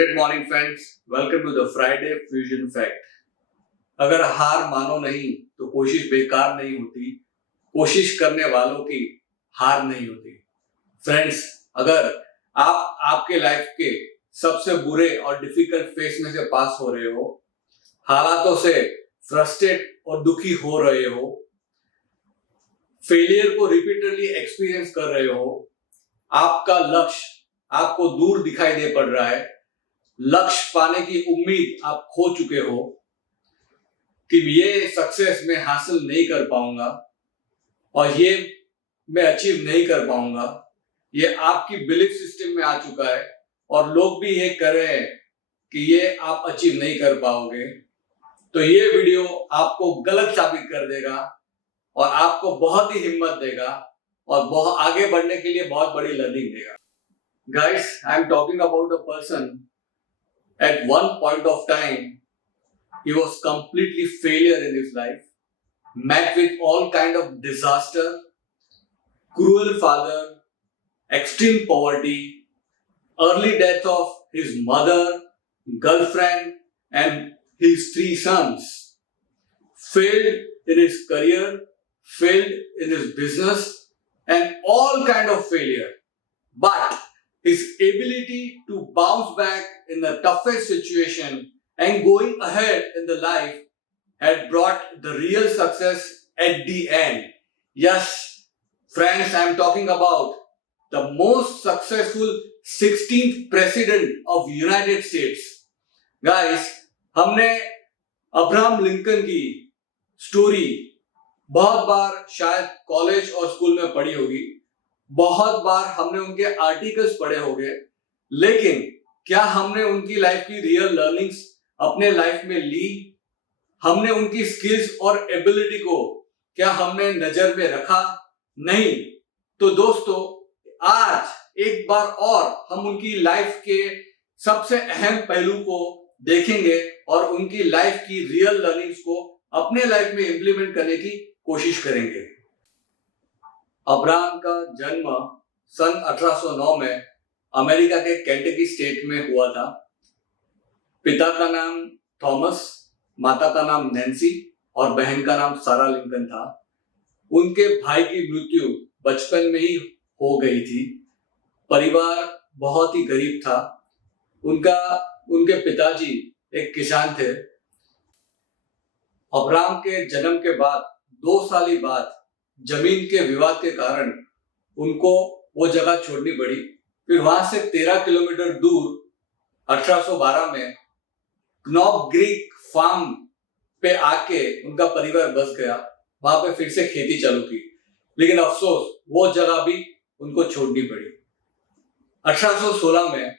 Great morning friends, welcome to the Friday Fusion Fact. अगर हार मानो नहीं तो कोशिश बेकार नहीं होती, कोशिश करने वालों की हार नहीं होती। फ्रेंड्स, अगर आप आपके लाइफ के सबसे बुरे और डिफिकल्ट फेस में से पास हो रहे हो, हालातों से फ्रस्ट्रेट और दुखी हो रहे हो, फेलियर को रिपीटेडली एक्सपीरियंस कर रहे हो, आपका लक्ष्य आपको दूर दिखाई दे पड़ रहा है, लक्ष्य पाने की उम्मीद आप खो चुके हो कि ये सक्सेस मैं हासिल नहीं कर पाऊंगा और ये मैं अचीव नहीं कर पाऊंगा, ये आपकी बिलीफ सिस्टम में आ चुका है और लोग भी ये कर रहे हैं कि ये आप अचीव नहीं कर पाओगे, तो ये वीडियो आपको गलत साबित कर देगा और आपको बहुत ही हिम्मत देगा और बहुत आगे बढ़ने के लिए बहुत बड़ी लर्निंग देगा। Guys, I am talking about a person at one point of time he was completely failure in his life, met with all kind of disaster, cruel father, extreme poverty, early death of his mother, girlfriend and his 3 sons, failed in his career, failed in his business and all kind of failure. But his ability to bounce back in the toughest situation and going ahead in the life had brought the real success at the end. Yes, friends, I am talking about the most successful 16th president of United States. Guys, हमने Abraham Lincoln की story बहुत बार शायद college और school में पढ़ी होगी, बहुत बार हमने उनके आर्टिकल्स पढ़े होंगे, लेकिन क्या हमने उनकी लाइफ की रियल लर्निंग्स अपने लाइफ में ली? हमने उनकी स्किल्स और एबिलिटी को क्या हमने नजर में रखा? नहीं। तो दोस्तों, आज एक बार और हम उनकी लाइफ के सबसे अहम पहलू को देखेंगे और उनकी लाइफ की रियल लर्निंग्स को अपने लाइफ में इंप्लीमेंट करने की कोशिश करेंगे। अब्राहम का जन्म सन 1809 में अमेरिका के केंटकी स्टेट में हुआ था। पिता का नाम थॉमस, माता का नाम नैन्सी और बहन का नाम सारा लिंकन था। उनके भाई की मृत्यु बचपन में ही हो गई थी। परिवार बहुत ही गरीब था। उनके पिताजी एक किसान थे। अब्राहम के जन्म के बाद 2 साल ही बाद जमीन के विवाद के कारण उनको वो जगह छोड़नी पड़ी। फिर वहां से 13 किलोमीटर दूर 1812 में क्नॉब ग्रीक फार्म पे आके उनका परिवार बस गया। वहां पे फिर से खेती चालू की, लेकिन अफसोस वो जगह भी उनको छोड़नी पड़ी। 1816 में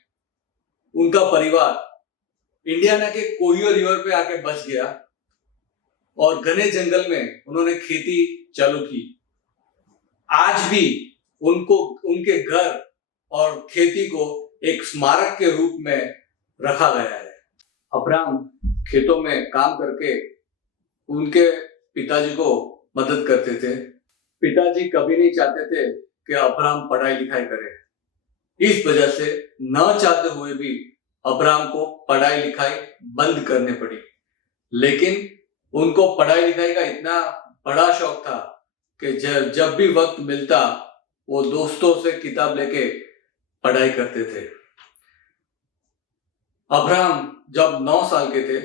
उनका परिवार इंडियाना के कोहियो रिवर पे आके बस गया और घने जंगल में उन्होंने खेती चालू की। आज भी उनको उनके घर और खेती को एक स्मारक के रूप में रखा गया है। अब्राहम खेतों में काम करके उनके पिताजी को मदद करते थे। पिताजी कभी नहीं चाहते थे कि अब्राहम पढ़ाई लिखाई करे। इस वजह से न चाहते हुए भी अब्राहम को पढ़ाई लिखाई बंद करनी पड़ी, लेकिन उनको पढ़ाई लिखाई का इतना बड़ा शौक था कि जब भी वक्त मिलता वो दोस्तों से किताब लेके पढ़ाई करते थे। अब्राहम जब 9 साल के थे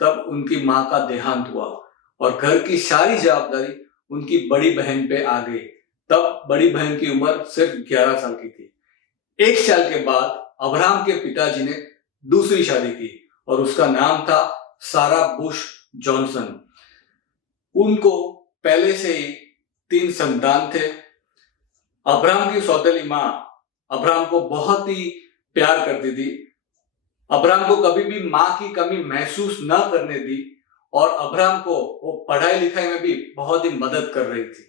तब उनकी माँ का देहांत हुआ और घर की सारी जवाबदारी उनकी बड़ी बहन पे आ गई। तब बड़ी बहन की उम्र सिर्फ 11 साल की थी। 1 साल के बाद अब्राहम के पिताजी ने दूसरी शादी की और उसका नाम था सारा बुश जॉनसन। उनको पहले से ही 3 संतान थे। अब्राहम की सौतेली माँ अब्राहम को बहुत ही प्यार करती थी। अब्राहम को कभी भी माँ की कमी महसूस न करने दी और अब्राहम को वो पढ़ाई लिखाई में भी बहुत ही मदद कर रही थी।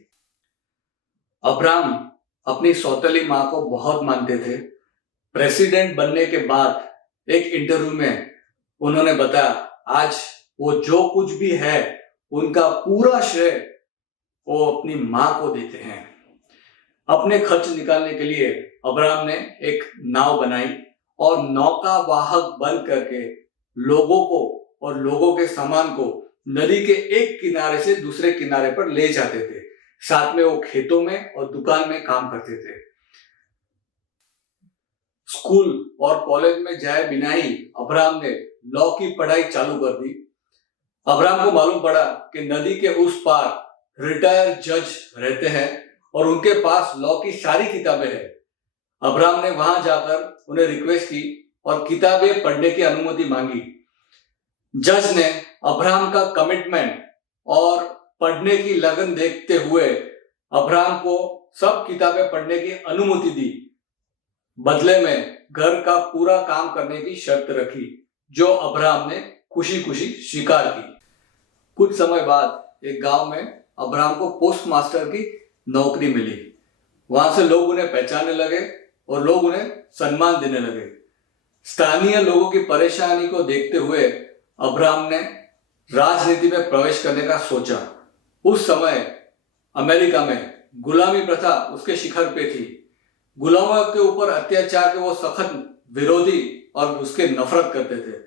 अब्राहम अपनी सौतेली माँ को बहुत मानते थे। प्रेसिडेंट बनने के बाद एक इंटरव्यू में उन्होंने बताया, आज वो जो कुछ भी है उनका पूरा श्रेय वो अपनी माँ को देते हैं। अपने खर्च निकालने के लिए अब्राहम ने एक नाव बनाई और नौका वाहक बन करके लोगों को और लोगों के सामान को नदी के एक किनारे से दूसरे किनारे पर ले जाते थे। साथ में वो खेतों में और दुकान में काम करते थे। स्कूल और कॉलेज में जाए बिना ही अब्राहम ने लॉ की पढ़ाई चालू कर दी। अब्राहम को मालूम पड़ा कि नदी के उस पार रिटायर्ड जज रहते हैं और उनके पास लॉ की सारी किताबें हैं। अब्राहम ने वहां जाकर उन्हें रिक्वेस्ट की और किताबें पढ़ने की अनुमति मांगी। जज ने अब्राहम का कमिटमेंट और पढ़ने की लगन देखते हुए अब्राहम को सब किताबें पढ़ने की अनुमति दी। बदले में घर का पूरा काम करने की शर्त रखी, जो अब्राहम ने खुशी खुशी स्वीकार की। कुछ समय बाद एक गांव में अब्राहम को पोस्ट मास्टर की नौकरी मिली। वहां से लोग उन्हें पहचानने लगे और लोग उन्हें सम्मान देने लगे। स्थानीय लोगों की परेशानी को देखते हुए अब्राहम ने राजनीति में प्रवेश करने का सोचा। उस समय अमेरिका में गुलामी प्रथा उसके शिखर पे थी। गुलामों के ऊपर अत्याचार के वो सख्त विरोधी और उसके नफरत करते थे।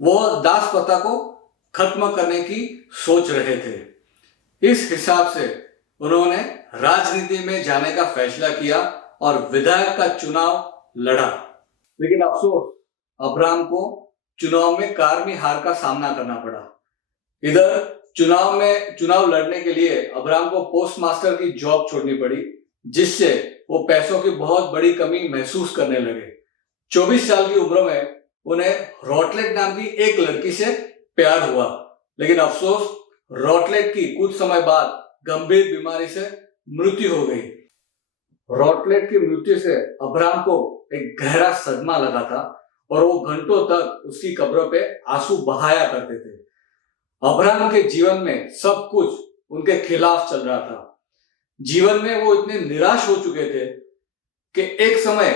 वो दास प्रथा को खत्म करने की सोच रहे थे। इस हिसाब से उन्होंने राजनीति में जाने का फैसला किया और विधायक का चुनाव लड़ा। लेकिन अफसोस, अब्राहम को चुनाव में कारमी हार का सामना करना पड़ा। इधर चुनाव लड़ने के लिए अब्राहम को पोस्ट मास्टर की जॉब छोड़नी पड़ी, जिससे वो पैसों की बहुत बड़ी कमी महसूस करने लगे। 24 साल की उम्र में उन्हें रॉटलेट नाम की एक लड़की से प्यार हुआ। लेकिन अफसोस, रॉटलेट की कुछ समय बाद गंभीर बीमारी से मृत्यु हो गई। रॉटलेट की मृत्यु से अब्राहम को एक गहरा सदमा लगा था और वो घंटों तक उसकी कब्र पे आंसू बहाया करते थे। अब्राहम के जीवन में सब कुछ उनके खिलाफ चल रहा था। जीवन में वो इतने निराश हो चुके थे कि एक समय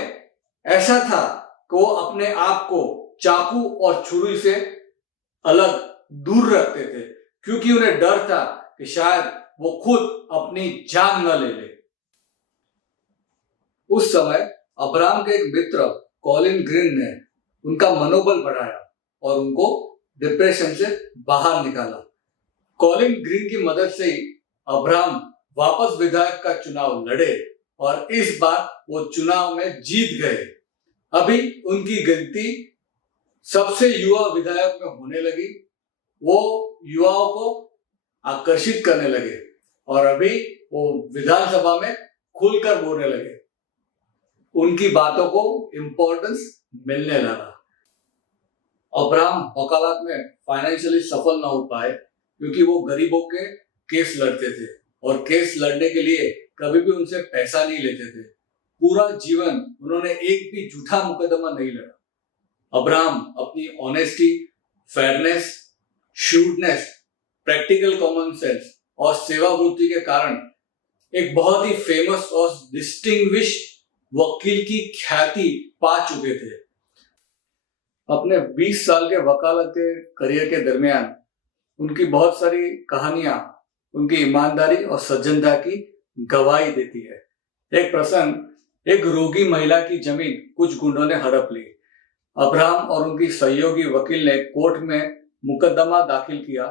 ऐसा था कि वो अपने आप को चाकू और छुरी से अलग दूर रखते थे, क्योंकि उन्हें डर था कि शायद वो खुद अपनी जान न ले ले। उस समय अब्राहम के एक मित्र कॉलिन ग्रीन ने उनका मनोबल बढ़ाया और उनको डिप्रेशन से बाहर निकाला। कॉलिन ग्रीन की मदद से ही अब्राहम वापस विधायक का चुनाव लड़े और इस बार वो चुनाव में जीत गए। अभी उनकी गिनती सबसे युवा विधायक में होने लगी। वो युवाओं को आकर्षित करने लगे और अभी वो विधानसभा में खुलकर बोलने लगे। उनकी बातों को इम्पोर्टेंस मिलने लगा। अब्राहम वकालत में फाइनेंशियली सफल ना हो पाए, क्योंकि वो गरीबों के केस लड़ते थे और केस लड़ने के लिए कभी भी उनसे पैसा नहीं लेते थे। पूरा जीवन उन्होंने एक भी झूठा मुकदमा नहीं लड़ा। अब्राहम अपनी honesty, fairness, shrewdness, practical common sense और सेवावृत्ति के कारण एक बहुत ही फेमस और डिस्टिंग्विश वकील की ख्याति पा चुके थे। अपने 20 साल के वकालत के करियर के दरमियान उनकी बहुत सारी कहानियां उनकी ईमानदारी और सज्जनता की गवाही देती है। एक प्रसंग, एक रोगी महिला की जमीन कुछ गुंडों ने हड़प ली। अब्राहम और उनकी सहयोगी वकील ने कोर्ट में मुकदमा दाखिल किया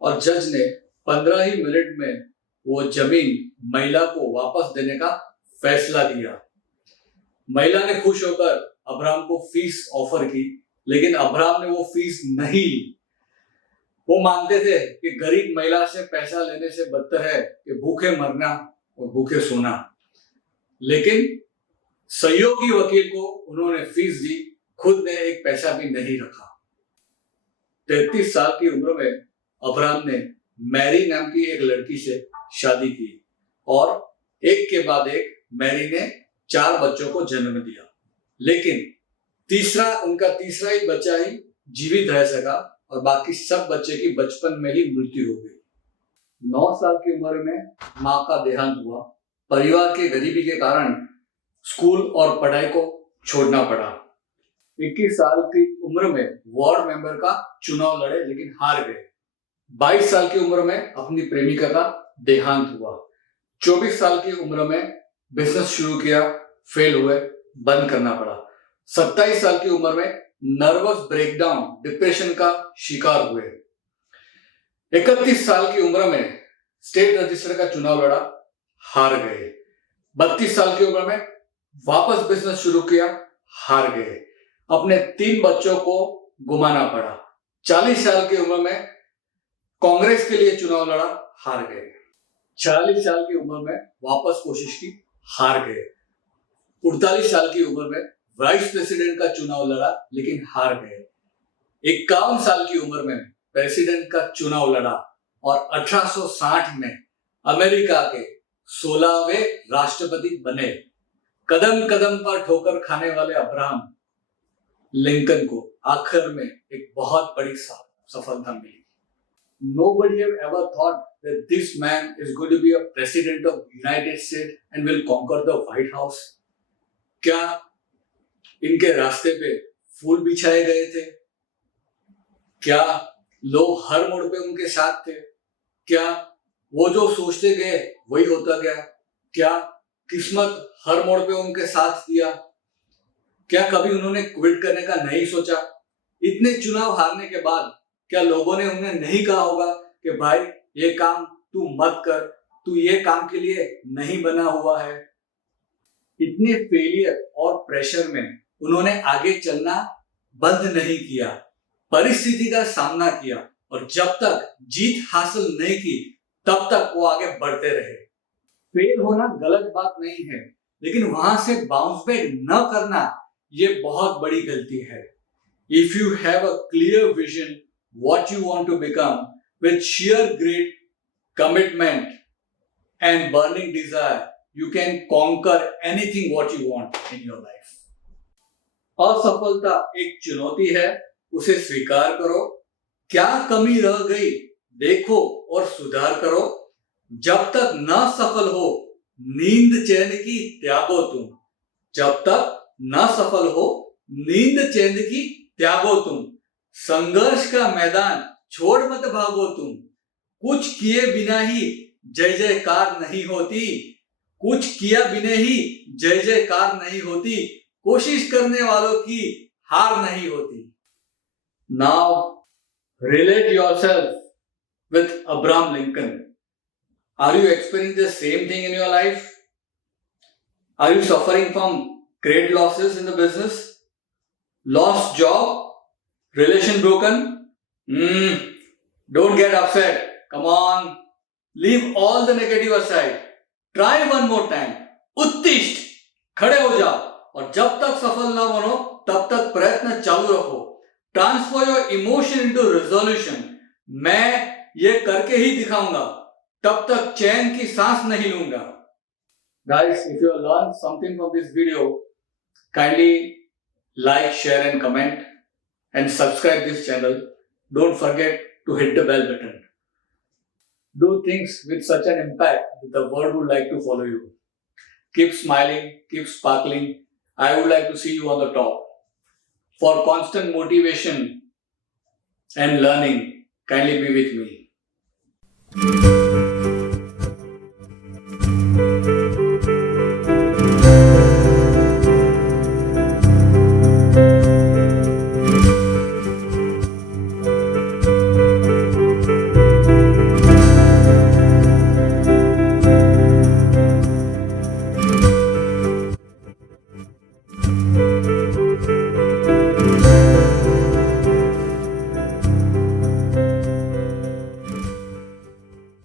और जज ने 15 ही मिनट में वो जमीन महिला को वापस देने का फैसला दिया। महिला ने खुश होकर अब्राहम को फीस ऑफर की, लेकिन अब्राहम ने वो फीस नहीं ली। वो मानते थे कि गरीब महिला से पैसा लेने से बदतर है कि भूखे मरना और भूखे सोना। लेकिन सहयोगी वकील को उन्होंने फीस दी, खुद ने एक पैसा भी नहीं रखा। 33 साल की उम्र में अब्राहम ने मैरी नाम की एक लड़की से शादी की और एक के बाद एक मैरी ने 4 बच्चों को जन्म दिया। लेकिन उनका तीसरा ही बच्चा ही जीवित रह सका और बाकी सब बच्चे की बचपन में ही मृत्यु हो गई। 9 साल की उम्र में मां का देहांत हुआ। परिवार की गरीबी के कारण स्कूल और पढ़ाई को छोड़ना पड़ा। 21 साल की उम्र में वार्ड मेंबर का चुनाव लड़े, लेकिन हार गए। 22 साल की उम्र में अपनी प्रेमिका का देहांत हुआ। 24 साल की उम्र में बिजनेस शुरू किया, फेल हुए, बंद करना पड़ा। 27 साल की उम्र में नर्वस ब्रेकडाउन, डिप्रेशन का शिकार हुए। 31 साल की उम्र में स्टेट रजिस्टर का चुनाव लड़ा, हार गए। 32 साल की उम्र में वापस बिजनेस शुरू किया, हार गए। अपने 3 बच्चों को गुमाना पड़ा। 40 साल की उम्र में कांग्रेस के लिए चुनाव लड़ा, हार गए। 46 साल की उम्र में वापस कोशिश की, हार गए। 48 साल की उम्र में वाइस प्रेसिडेंट का चुनाव लड़ा, लेकिन हार गए। 51 साल की उम्र में प्रेसिडेंट का चुनाव लड़ा और 1860 में अमेरिका के 16वें राष्ट्रपति बने। कदम कदम पर ठोकर खाने वाले अब्राहम लिंकन को आखिर में एक बहुत बड़ी सफलता मिली। Nobody have ever thought that this man is going to be a president of United States and will conquer the White House. क्या इनके रास्ते पे फूल बिछाए गए थे? क्या लोग हर मोड़ पे उनके साथ थे? क्या वो जो सोचते गए वही होता गया? क्या किस्मत हर मोड़ पे उनके साथ दिया? क्या कभी उन्होंने क्विट करने का नहीं सोचा? इतने चुनाव हारने के बाद क्या लोगों ने उन्हें नहीं कहा होगा कि भाई ये काम तू मत कर, तू ये काम के लिए नहीं बना हुआ है? इतने फेलियर और प्रेशर में उन्होंने आगे चलना बंद नहीं किया, परिस्थिति का सामना किया और जब तक जीत हासिल नहीं की तब तक वो आगे बढ़ते रहे। फेल होना गलत बात नहीं है, लेकिन वहां से बाउंस बैक न करना ये बहुत बड़ी गलती है। If you have a clear vision what you want to become with sheer grit, commitment and burning desire, you can conquer anything what you want in your life. असफलता एक चुनौती है, उसे स्वीकार करो। क्या कमी रह गई देखो और सुधार करो। जब तक न सफल हो नींद चैन की त्यागो तुम। जब तक न सफल हो नींद चैन की त्यागो तुम। संघर्ष का मैदान छोड़ मत भागो तुम। कुछ किए बिना ही जय जयकार नहीं होती। कुछ किया बिना ही जय जयकार नहीं होती। कोशिश करने वालों की हार नहीं होती। Now relate yourself with Abraham Lincoln. Are you experiencing the same thing in your life? Are you suffering from great losses in the business? Lost job? Relation broken? Don't get upset. Come on. Leave all the negative aside. Try one more time. उत्तिष्ठ, खड़े हो जाओ और जब तक सफल ना बनो तब तक प्रयत्न चालू रखो। Transfer your emotion into resolution. मैं ये करके ही दिखाऊंगा, तब तक चैन की सांस नहीं लूंगा। Guys, if you have learned something from this video, kindly like, share and comment and subscribe this channel. Don't forget to hit the bell button. Do things with such an impact that the world would like to follow you. Keep smiling, keep sparkling. I would like to see you on the top. For constant motivation and learning, kindly be with me.